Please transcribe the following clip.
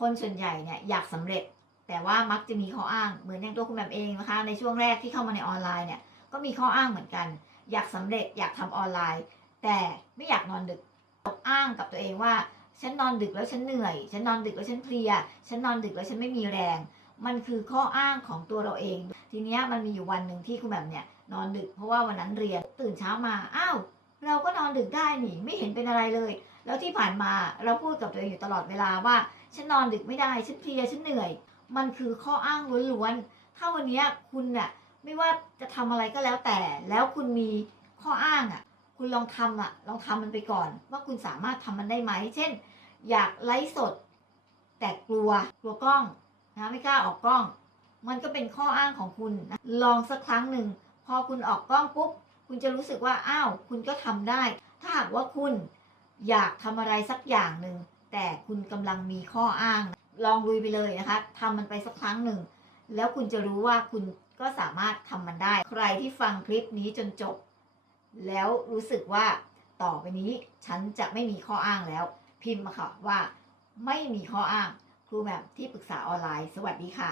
คนส่วนใหญ่เนี่ยอยากสำเร็จ แต่ว่ามักจะมีข้ออ้างเหมือนอย่างตัวคุณแบบเองนะคะ ในช่วงแรกที่เข้ามาในออนไลน์เนี่ยก็มีข้ออ้างเหมือนกัน อยากสำเร็จอยากทำออนไลน์ แต่ไม่อยากนอนดึกอ้างกับตัวเองว่า ฉันนอนดึกแล้วฉันเหนื่อย ฉันนอนดึกแล้วฉันเพลีย ฉันนอนดึกแล้วฉันไม่มีแรง มันคือข้ออ้างของตัวเราเอง ทีนี้มันมีอยู่วันหนึ่งที่คุณแบบเนี่ยนอนดึกเพราะว่าวันนั้นเรียนตื่นเช้ามาอ้าวเราก็นอนดึกได้นี่ไม่เห็นเป็นอะไรเลย แล้วที่ผ่านมาเราพูดกับตัวเองอยู่ตลอดเวลาว่า ฉันนอนดึกไม่ได้ฉันเพลียฉันเหนื่อย มันคือข้ออ้างล้วนๆถ้าวันนี้คุณน่ะไม่ว่าจะทำอะไรก็แล้วแต่ แล้วคุณมีข้ออ้างอะ คุณลองทำอะ ลองทำมันไปก่อน ว่าคุณสามารถทำมันได้ไหมเช่น อยากไลฟ์สด แต่กลัวกลัวกล้องนะไม่กล้าออกกล้อง มันก็เป็นข้ออ้างของคุณนะลองสักครั้งหนึ่งพอคุณออกกล้องปุ๊บคุณจะรู้สึกว่าอ้าวคุณก็ทำได้ ถ้าหากว่าคุณ อยากทำอะไรสักอย่างหนึ่งแต่คุณกำลังมีข้ออ้าง ลองลุยไปเลยนะคะทำมันไปสักครั้งหนึ่ง แล้วคุณจะรู้ว่าคุณก็สามารถทำมันได้ ใครที่ฟังคลิปนี้จนจบ แล้วรู้สึกว่าต่อไปนี้ฉันจะไม่มีข้ออ้างแล้ว พิมพ์มาค่ะว่า ไม่มีข้ออ้างครูแบบที่ปรึกษาออนไลน์ สวัสดีค่ะ